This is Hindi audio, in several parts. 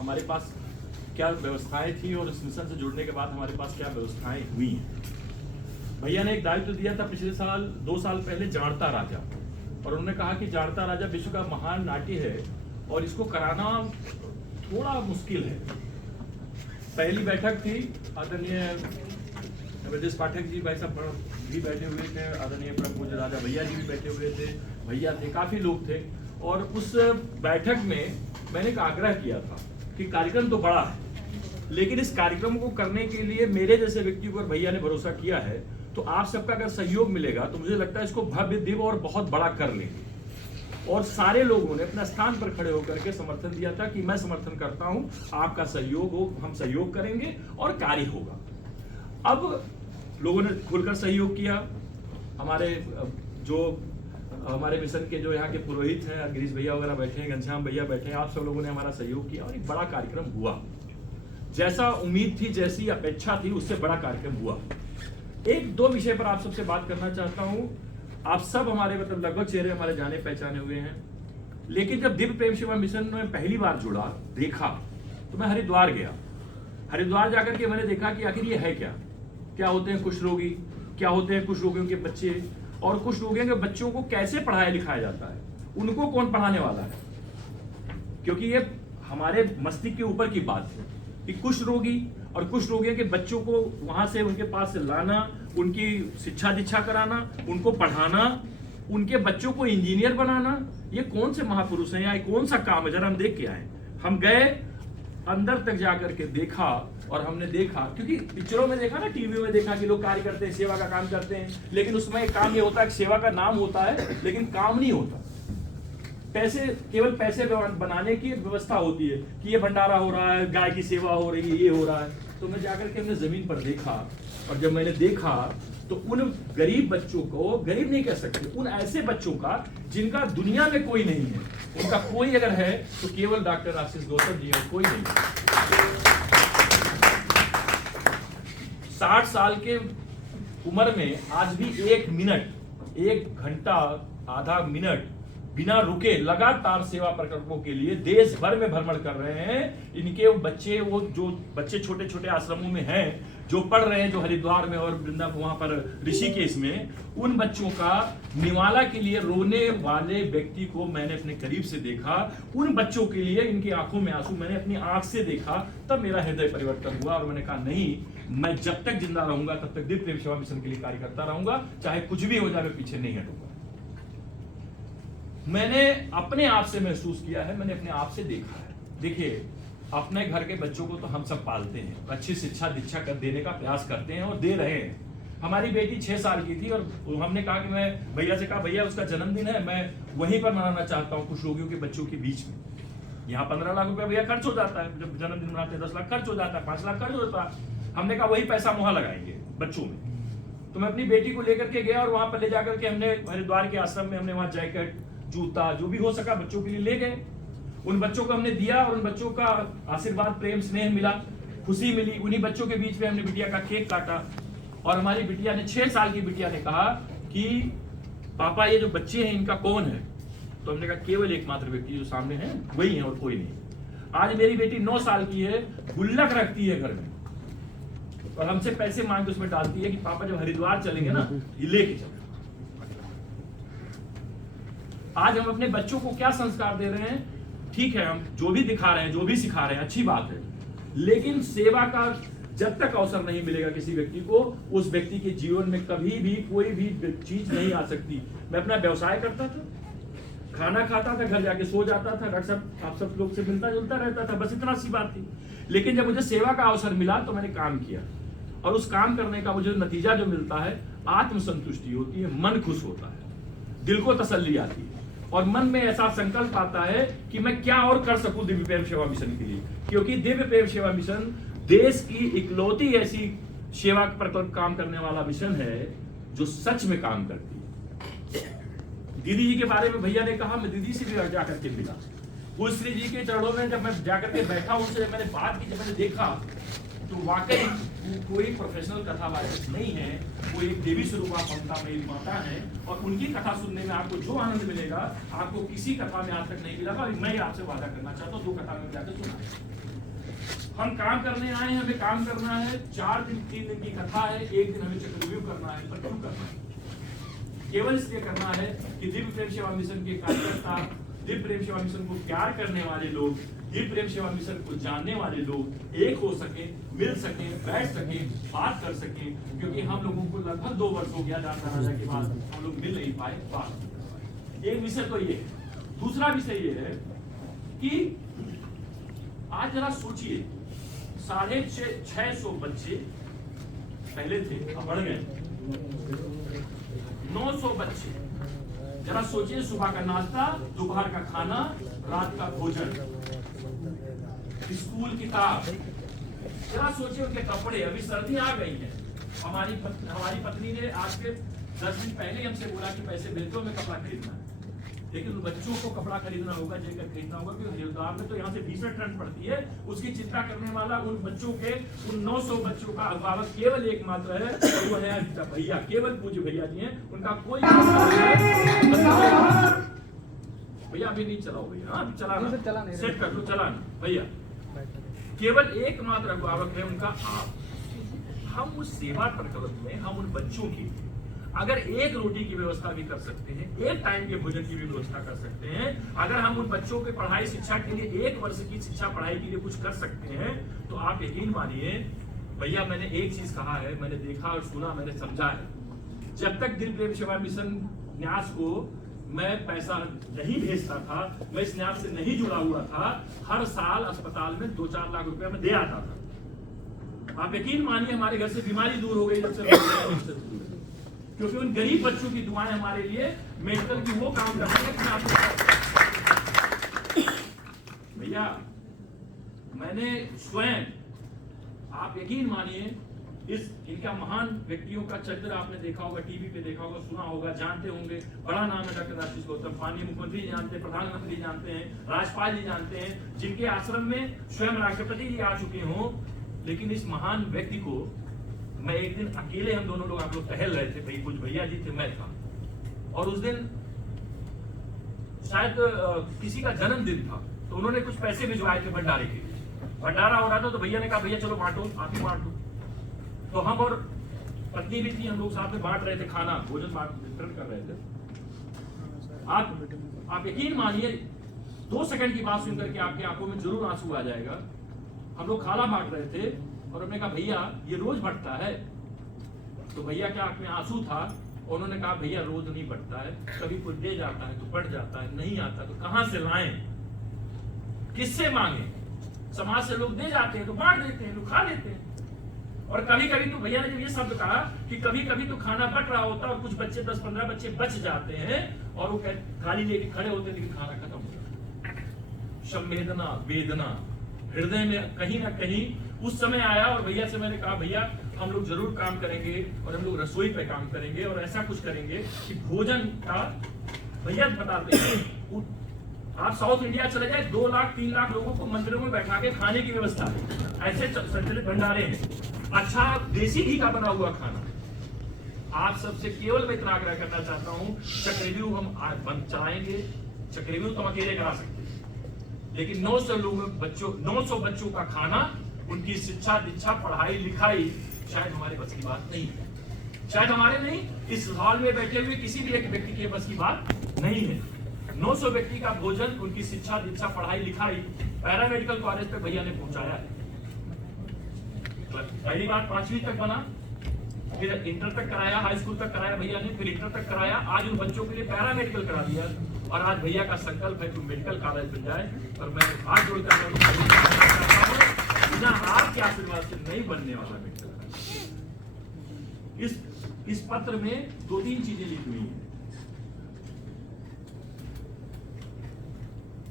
हमारे पास क्या व्यवस्थाएं थी और इस मिशन से जुड़ने के बाद हमारे पास क्या व्यवस्थाएं हुई हैं। भैया ने एक दायित्व दिया था पिछले साल 2 साल पहले जाड़ता राजा, और उन्होंने कहा कि जाड़ता राजा विश्व का महान नाट्य है और इसको कराना थोड़ा मुश्किल है। पहली बैठक थी, आदरणीय ब्रजेश पाठक जी भाई साहब भी बैठे हुए थे, आदरणीय परम पूज्य राजा भैया जी भी बैठे हुए थे, भैया थे, काफी लोग थे। और उस बैठक में मैंने एक आग्रह किया था कि कार्यक्रम तो बड़ा है, लेकिन इस कार्यक्रम को करने के लिए मेरे जैसे व्यक्ति पर भैया ने भरोसा किया है, तो आप सबका अगर सहयोग मिलेगा तो मुझे लगता है इसको भव्य दिव्य और बहुत बड़ा कर लेंगे। और सारे लोगों ने अपने स्थान पर खड़े होकर के समर्थन दिया था कि मैं समर्थन करता हूं, आपका सहयोग हो, हम सहयोग करेंगे और कार्य होगा। अब लोगों ने खुलकर सहयोग किया। हमारे मिशन के जो यहाँ के पुरोहित हैं, गिरीश भैया वगैरह बैठे हैं, घनश्याम भैया बैठे हैं, आप सब लोगों ने हमारा सहयोग किया और एक बड़ा कार्यक्रम हुआ। जैसा उम्मीद थी, जैसी अपेक्षा थी, उससे बड़ा कार्यक्रम हुआ। एक दो विषय पर आप सबसे बात करना चाहता हूं। आप सब हमारे मतलब लगभग चेहरे हमारे जाने पहचाने हुए हैं, लेकिन जब दिव्य प्रेम सेवा मिशन में पहली बार जुड़ा देखा तो मैं हरिद्वार गया। हरिद्वार जाकर के मैंने देखा कि आखिर ये है क्या होते हैं कुष्ठ रोगी, क्या होते हैं कुष्ठ रोगियों के बच्चे, और कुष्ठ रोगियों के बच्चों को कैसे पढ़ाया लिखाया जाता है, उनको कौन पढ़ाने वाला है। क्योंकि ये हमारे मस्तिष्क के ऊपर की बात है कि कुष्ठ रोगी और कुष्ठ रोगियों के बच्चों को वहां से उनके पास से लाना, उनकी शिक्षा दीक्षा कराना, उनको पढ़ाना, उनके बच्चों को इंजीनियर बनाना, ये कौन से महापुरुष हैं या कौन सा काम है, जरा हम देख के आए। हम गए अंदर तक जाकर के देखा और हमने देखा, क्योंकि पिक्चरों में देखा ना, टीवी में देखा कि लोग कार्य करते हैं, सेवा का काम करते हैं, लेकिन उसमें एक काम ये होता है कि सेवा का नाम होता है लेकिन काम नहीं होता। केवल पैसे बनाने की व्यवस्था होती है कि ये भंडारा हो रहा है, गाय की सेवा हो रही है, ये हो रहा है। तो मैं जाकर के हमने जमीन पर देखा, और जब मैंने देखा तो उन गरीब बच्चों को, गरीब नहीं कह सकते, उन ऐसे बच्चों का जिनका दुनिया में कोई नहीं है, उनका कोई अगर है तो केवल डॉक्टर आशीष गौतम जी और कोई नहीं। 60 साल के उम्र में आज भी 1 मिनट, 1 घंटा, आधा मिनट बिना रुके लगातार सेवा प्रकल्पों के लिए देश भर में भ्रमण कर रहे हैं। इनके बच्चे, वो जो बच्चे छोटे छोटे आश्रमों में हैं, जो पढ़ रहे हैं, जो हरिद्वार में और वृंदावन वहां पर ऋषिकेश में, उन बच्चों का निवाला के लिए रोने वाले व्यक्ति को मैंने अपने करीब से देखा। उन बच्चों के लिए इनकी आंखों में आंसू मैंने अपनी आंख से देखा, तब मेरा हृदय परिवर्तन हुआ और मैंने कहा नहीं, मैं जब तक जिंदा रहूंगा तब तक दिव्य प्रेम सेवा मिशन के लिए कार्य करता रहूंगा, चाहे कुछ भी हो जाए, मैं पीछे नहीं हटूंगा। मैंने अपने आप से महसूस किया है, मैंने अपने आप से देखा है। देखिए, अपने घर के बच्चों को तो हम सब पालते हैं, अच्छी शिक्षा दीक्षा कर देने का प्रयास करते हैं और दे रहे हैं। हमारी बेटी 6 साल की थी और हमने कहा कि मैं भैया से कहा, भैया उसका जन्मदिन है, मैं वहीं पर मनाना चाहता हूँ कुछ रोगियों के बच्चों के बीच में। यहाँ 15 लाख रुपया भैया खर्च हो जाता है, जब जन्मदिन मनाते हैं 10 लाख खर्च हो जाता है, 5 लाख खर्च होता है। हमने कहा वही पैसा वहां लगाएंगे बच्चों में। तो मैं अपनी बेटी को लेकर के गया और वहां पर ले जाकर के हमने हरिद्वार के आश्रम में हमने वहां जैकेट, जूता, जो भी हो सका बच्चों के लिए ले गए। उन बच्चों को हमने दिया और उन बच्चों का आशीर्वाद, प्रेम, स्नेह मिला, खुशी मिली। उन्हीं बच्चों के बीच में हमने बिटिया का केक काटा और हमारी बिटिया ने, 6 साल की बिटिया ने कहा कि पापा ये जो बच्चे हैं इनका कौन है। तो हमने कहा केवल एकमात्र व्यक्ति जो सामने है वही है और कोई नहीं। आज मेरी बेटी 9 साल की है, गुल्लक रखती है घर में और हमसे पैसे मांग के उसमें डालती है कि पापा जब हरिद्वार चलेंगे ना, ये लेके चलो। आज हम अपने बच्चों को क्या संस्कार दे रहे हैं? ठीक है, हम जो भी दिखा रहे हैं, जो भी सिखा रहे हैं, अच्छी बात है, लेकिन सेवा का जब तक अवसर नहीं मिलेगा किसी व्यक्ति को, उस व्यक्ति के जीवन में कभी भी कोई भी चीज नहीं आ सकती। मैं अपना व्यवसाय करता था, खाना खाता था, घर जाके सो जाता था, डॉक्टर साहब आप सब लोग से मिलता जुलता रहता था, बस इतना सी बात थी। लेकिन जब मुझे सेवा का अवसर मिला तो मैंने काम किया और उस काम करने का मुझे नतीजा जो मिलता है, आत्मसंतुष्टि होती है, मन खुश होता है, दिल को तसल्ली आती है और मन में ऐसा संकल्प आता है कि मैं क्या और कर सकूं दिव्य प्रेम सेवा मिशन के लिए। क्योंकि दिव्य प्रेम सेवा मिशन देश की इकलौती ऐसी सेवा पर काम करने वाला मिशन है जो सच में काम करती है। दीदी जी के बारे में भैया ने कहा, मैं दीदी से भी जाकर के मिला, कुलश्री जी के चरणों में जब मैं जाकर के बैठा, उनसे मैंने बात की, जब मैंने देखा तो वाकई कोई प्रोफेशनल कथावाचक नहीं है, वो एक देवी स्वरूपा ममता मेरी माता है और उनकी कथा सुनने में आपको जो आनंद मिलेगा, आपको किसी कथा में आज तक नहीं मिला। मैं आपसे वादा करना चाहता हूँ, 2 कथा में जाकर सुना। हम काम करने आए हैं, हमें काम करना है। 4 दिन 3 दिन की कथा है, एक दिन हमें चक्रव्यूह करना है। पर क्यों करना है? केवल इसलिए करना है कि दिव्य प्रेम सेवा मिशन के कार्यकर्ता, दिव्य प्रेम सेवा मिशन को प्यार करने वाले लोग, दिव्य प्रेम सेवा मिशन को जानने वाले लोग एक हो सके, मिल सके, बैठ सके, बात कर सके। क्योंकि हम लोगों को लगभग 2 वर्ष हो गया जाता राजा के बाद हम लोग मिल नहीं पाए, बात। एक विषय तो ये है। दूसरा विषय ये है कि आज जरा सोचिए, 650 बच्चे पहले थे, अब बढ़ गए 900 बच्चे। जरा सोचिए, सुबह का नाश्ता, दोपहर का खाना, रात का भोजन, स्कूल किताब। जरा सोचिए उनके कपड़े। अभी सर्दी आ गई है, हमारी पत्नी ने आज के 10 दिन पहले हमसे बोला कि पैसे भेज दो, हमें कपड़ा खरीदना है। लेकिन उन बच्चों को कपड़ा खरीदना होगा, जैकेट खरीदना होगा, क्योंकि हरिद्वार में तो यहाँ से 20 ठंड पड़ती है। उसकी चिंता करने वाला उन बच्चों के, उन 900 बच्चों का अभिभावक केवल एकमात्र है, वो है भैया, केवल पूज्य भैया जी हैं। उनका कोई भैया अभी नहीं चलाओ भैया, हाँ चलाना, सेट कर लो, चलाना भैया। केवल एकमात्र अभिभावक है उनका आप। हम उस सेवा प्रकल्प में, हम उन बच्चों की अगर एक रोटी की व्यवस्था भी कर सकते हैं, एक टाइम के भोजन की भी व्यवस्था कर सकते हैं, अगर हम उन बच्चों के पढ़ाई शिक्षा के लिए 1 वर्ष की शिक्षा पढ़ाई के लिए कुछ कर सकते हैं, तो आप यकीन मानिए भैया, मैंने एक चीज कहा है, मैंने देखा और सुना, मैंने समझा है। जब तक दिव्य प्रेम सेवा मिशन न्यास को मैं पैसा नहीं भेजता था, मैं इस न्यास से नहीं जुड़ा हुआ था, हर साल अस्पताल में 2-4 लाख रुपया मैं दे आता था। आप यकीन मानिए, हमारे घर से बीमारी दूर हो गई जब से, क्योंकि उन गरीब बच्चों की दुआएं हमारे लिए मेडिकल की वो काम करती है। भैया मैंने स्वयं, आप यकीन मानिए, इनका महान व्यक्तियों का चरित्र आपने देखा होगा, टीवी पे देखा होगा, सुना होगा, जानते होंगे। बड़ा नाम है डॉक्टर आशीष गौतम। माननीय मुख्यमंत्री जानते हैं, प्रधानमंत्री जानते हैं, राज्यपाल जी जानते हैं, जिनके आश्रम में स्वयं राष्ट्रपति जी आ चुके हों। लेकिन इस महान व्यक्ति को मैं एक दिन अकेले, हम दोनों लोग, आप लोग टहल रहे थे, कुछ भैया जी थे, मैं था, और उस दिन शायद किसी का जन्मदिन था, तो उन्होंने कुछ पैसे भिजवाए थे भंडारे के। भंडारा हो रहा था, तो भैया ने कहा भैया चलो बांटो, आप ही बांट दो। तो हम और पत्नी भी थी, हम लोग साथ में बांट रहे थे, खाना भोजन वितरण कर रहे थे। आप यकीन मानिए, 2 सेकंड की बात सुनकर के आपकी आंखों में जरूर आंसू आ जाएगा। हम लोग खाना बांट रहे थे और हमने कहा भैया ये रोज बढ़ता है। तो भैया के आंख में आंसू था, उन्होंने कहा भैया रोज नहीं बढ़ता है, कभी कोई दे जाता है तो बढ़ जाता है, नहीं आता तो कहां से लाएं, किससे मांगे? समाज से लोग दे जाते हैं तो बांट देते हैं, लोग खा लेते हैं। और कभी कभी तो भैया ने जब ये शब्द कहा कि कभी कभी तो खाना बट रहा होता और कुछ बच्चे 10-15 बच्चे बच जाते हैं और वो थाली लेके खड़े होते, लेकिन खाना खत्म हो जाता है। संवेदना, वेदना हृदय में कहीं ना कहीं उस समय आया। और भैया से मैंने कहा भैया हम लोग जरूर काम करेंगे और हम लोग रसोई पे काम करेंगे और ऐसा कुछ करेंगे कि भोजन का, भैया बताते हैं, आप साउथ इंडिया चले जाए, 2 लाख 3 लाख लोगों को मंदिरों में बैठा के खाने की व्यवस्था है, ऐसे संचालित भंडारे हैं, अच्छा देसी घी का बना हुआ खाना। आप सबसे केवल मैं इतना आग्रह करना चाहता हूं, चक्रव्यूह हम चलाएंगे, चक्रव्यूह तो हम अकेले करा सकते हैं, लेकिन 900 बच्चों का खाना, उनकी शिक्षा दीक्षा, पढ़ाई लिखाई शायद हमारे बस की बात नहीं है, शायद हमारे नहीं, इस हॉल में बैठे हुए किसी भी एक व्यक्ति के बस की बात नहीं है। 900 व्यक्ति का भोजन, उनकी शिक्षा दीक्षा, पढ़ाई लिखाई पैरामेडिकल कॉलेज पे भैया ने पहुंचाया है। पहली बार 5वीं तक बना, फिर इंटर तक कराया, हाई स्कूल तक कराया भैया ने, फिर इंटर तक कराया, आज उन बच्चों के लिए पैरामेडिकल करा दिया। और आज भैया का संकल्प है कि मेडिकल कॉलेज बन जाए। और मैं हाथ जोड़कर बिना आपके आशीर्वाद से नहीं बनने वाला मेडिकल कॉलेज। इस पत्र में 2-3 चीजें लिखी हुई हैं।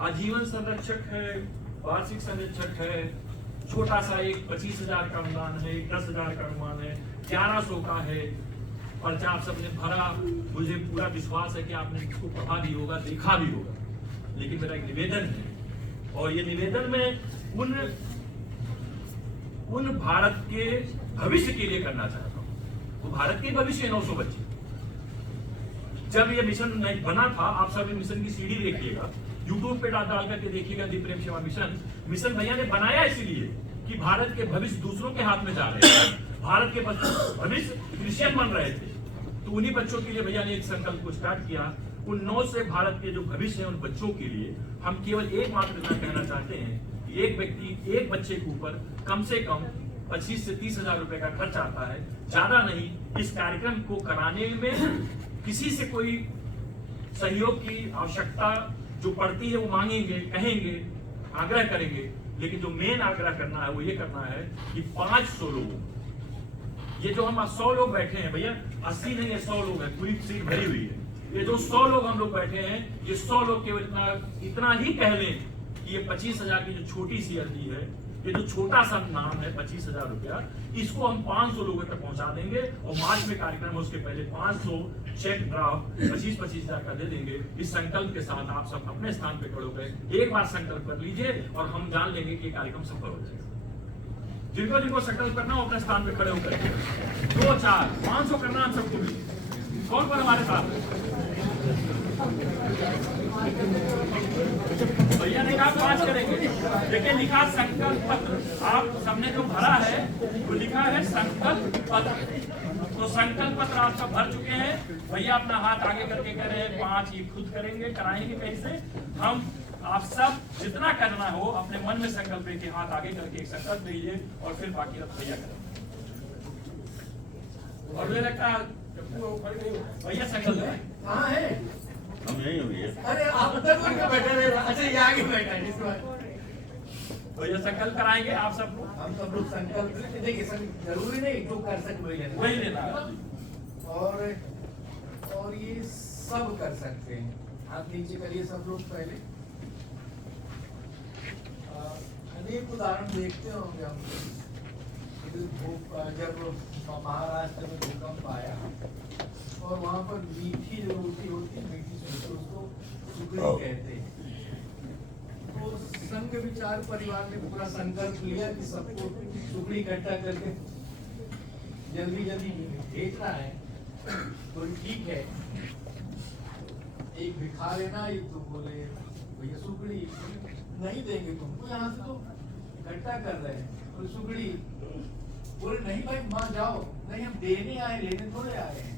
आजीवन संरक्षक है, वार्षिक संरक्षक है, छोटा सा एक 25,000 का अनुदान है, 10,000 का अनुमान है, 1100 का है। पर्चा आप सबने भरा, मुझे पूरा विश्वास है कि आपने इसको पढ़ा भी होगा, देखा भी होगा। लेकिन मेरा एक निवेदन है, और ये निवेदन में उन भारत के भविष्य के लिए करना चाहता हूँ। वो भारत के भविष्य 900 बच्चे। जब ये मिशन नहीं बना था, आप सब मिशन की सीढ़ी देखिएगा, यूट्यूब पे डाल करके देखिएगा, दिव्य प्रेम सेवा मिशन भैया ने बनाया इसलिए कि कि भारत के भविष्य दूसरों के हाथ में जा रहे थे, भारत के भविष्य क्रिश्चियन बन रहे थे। तो उन्हीं बच्चों के लिए भैया ने एक संकल्प को स्टार्ट किया। उन 9 से भारत के जो भविष्य है उन बच्चों के लिए हम केवल एक मात्र इतना कहना चाहते हैं कि एक व्यक्ति एक बच्चे के ऊपर कम से कम 25 से 30 हजार रुपए का खर्च आता है, ज्यादा नहीं। इस कार्यक्रम को कराने में किसी से कोई सहयोग की आवश्यकता जो पड़ती है वो मांगेंगे, कहेंगे, आग्रह करेंगे, लेकिन जो मेन आग्रह करना है वो ये करना है कि 500 लोगों, ये जो हम 100 लोग बैठे हैं भैया, 80 नहीं है 100 लोग हैं, पूरी सीट भरी हुई है। ये जो 100 लोग हम लोग बैठे हैं, ये 100 लोग केवल इतना ही कह लें कि ये 25,000 की जो छोटी सी अर्जी है, ये जो छोटा सा नाम है 25,000 रुपया, इसको हम 500 लोगों तक पहुंचा देंगे और मार्च में कार्यक्रम है, उसके पहले 500 चेक ड्राफ्ट 25,000 का दे देंगे। इस संकल्प के साथ आप सब अपने स्थान पे खड़े होकर एक बार संकल्प कर लीजिए और हम जान लेंगे कि कार्यक्रम सफल हो जाएगा। जिनको जिनको संकल्प करना हो अपने स्थान पे खड़े होकर 2, 4, 500 करना हम सबको भी। कौन कौन हमारे साथ है? भैया ने कहा 5 करेंगे, लेकिन लिखा संकल्प पत्र, आप सबने जो भरा है वो लिखा है संकल्प पत्र। तो संकल्प पत्र आप सब भर चुके हैं। भैया अपना हाथ आगे करके कह रहे हैं 5 ये खुद करेंगे, कराएंगे कैसे? हम आप सब जितना करना हो अपने मन में संकल्प लेके हाथ आगे करके एक संकल्प लीजिए और फिर बाकी रब भैया करें। और मुझे लगता है भैया संकल्प कहाँ है? हम यही हो गए। अरे आप उधर बोल के बैठे रहे। अच्छा ये आगे बैठा है इस बार। भैया संकल्प कराएंगे आप सबको। हम सब लोग संकल्प देखिए, जरूरी नहीं जो कर सकते वही लेना और ये सब कर सकते हैं। हाथ नीचे करिए सब लोग पहले। अनेक उदाहरण देखते होंगे हम। जब महाराष्ट्र में भूकंप आया और वहां पर मीठी जो रोटी होती है, मीठी रोटी, उसको सुकड़ी कहते हैं। तो संघ विचार परिवार ने पूरा संकल्प लिया कि सबको सुकड़ी इकट्ठा करके जल्दी जल्दी भेजना है। तो ठीक है, एक भिखा लेना। ये तो बोले भैया सुकड़ी नहीं देंगे तुमको, यहाँ से तो इकट्ठा कर रहे हैं। और सुकड़ी बोले नहीं भाई माँ जाओ। नहीं, हम देने आए, लेने थोड़े आए हैं।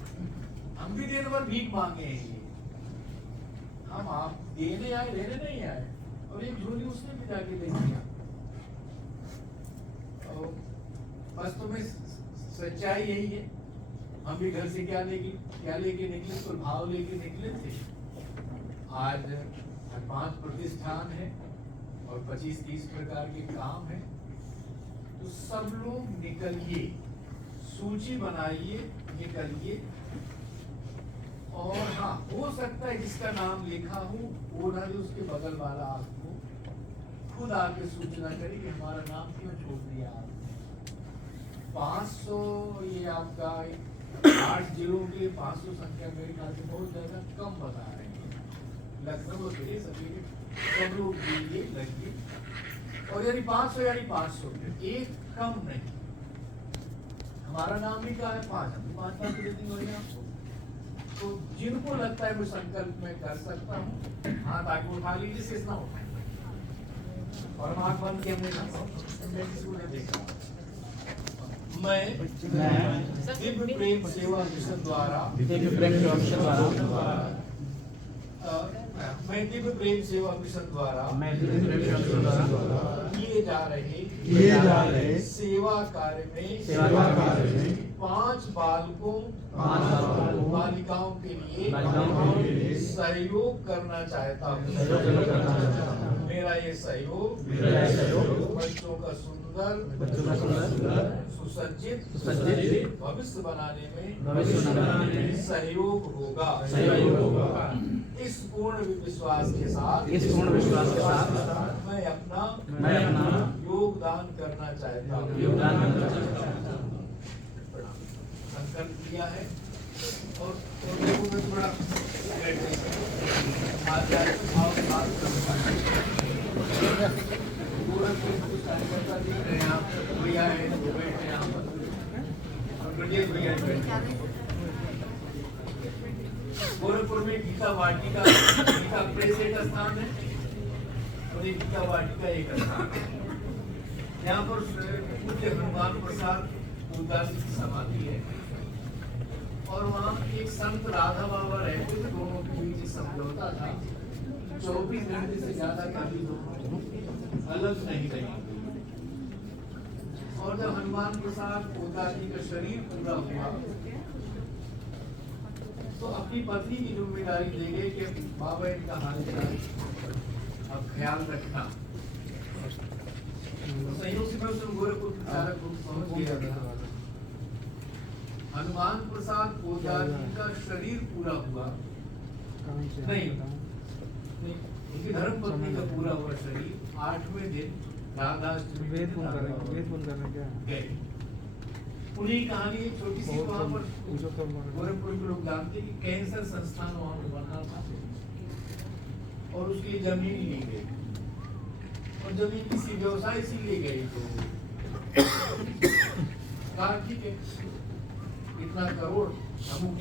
हम भी दिन भर भीख मांगे हैं। हम आप देने आए, लेने नहीं आए। और एक झोली उसने भी जाके दे दिया। बस तुम्हें सच्चाई यही है। हम भी घर से क्या लेके निकले, तो भाव लेके निकले थे। आज 5 प्रतिष्ठान है और 25-30 प्रकार के काम है। तो सब लोग निकलिए, सूची बनाइए, निकलिए। और हाँ, हो सकता है जिसका नाम लिखा हो वो ना जो उसके बगल वाला आपको खुद आके सूचना करे कि हमारा नाम क्यों छोड़ दिया आपने। 500 ये आपका 8 जिलों के लिए 500 संख्या मेरे ख्याल से बहुत ज्यादा कम बता रहे हैं। लखनऊ से सभी सब लोग लगिए। और यदि 500 यानी 500, एक कम नहीं। हमारा नाम भी क्या है 5, हम 5 रेटिंग हो गया आपको। तो जिनको लगता है मैं संकल्प में कर सकता हूँ, हाथ आगे उठा लीजिए, शेष ना उठाए। और आँख बंद किए हमने देखा। मैं दिव्य प्रेम सेवा मिशन द्वारा मैं दिव्य प्रेम सेवा मिशन द्वारा किए जा रहे सेवा कार्य में 5 बालकों बालिकाओं के लिए सहयोग करना चाहता हूँ। मेरा ये सहयोग बच्चों का सुंदर सुसज्जित भविष्य बनाने में सहयोग होगा। इस पूर्ण विश्वास के साथ मैं अपना योगदान करना चाहता हूँ। संकल्प किया है। और देखो मैं थोड़ा पूरा कुछ कार्यकर्ता दिख रहे हैं, आप भैया है वो बैठे यहाँ पर, भैया गोरखपुर में गीता वाटिका प्रेस एक स्थान है और एक गीता वाटिका एक स्थान है। यहाँ पर पूज्य हनुमान प्रसाद उदास की समाधि है और वहाँ एक संत राधा बाबा रहते थे, दोनों के बीच समझौता था 24 घंटे से ज्यादा कभी दोनों अलग नहीं रहे। और जब हनुमान प्रसाद उदास जी का शरीर पूरा हुआ तो अपनी पत्नी की जिम्मेदारी दे गए कि बाबा इनका हाल चाल अब ख्याल रखना। संयोग से मैं उस गोरखपुर विचारक को पहुंच गया था। हनुमान प्रसाद पोदार जी का शरीर पूरा हुआ नहीं, उनकी धर्म पत्नी का पूरा हुआ शरीर 8वें दिन राधाष्टमी गए। पूरी कहानी एक छोटी सी वहाँ पर गोरखपुर के लोग जानते कि कैंसर संस्थान वहाँ पर बना था और उसकी जमीन ली गई और जमीन किसी व्यवसाय से ले गई तो कहा ठीक है इतना करोड़ हम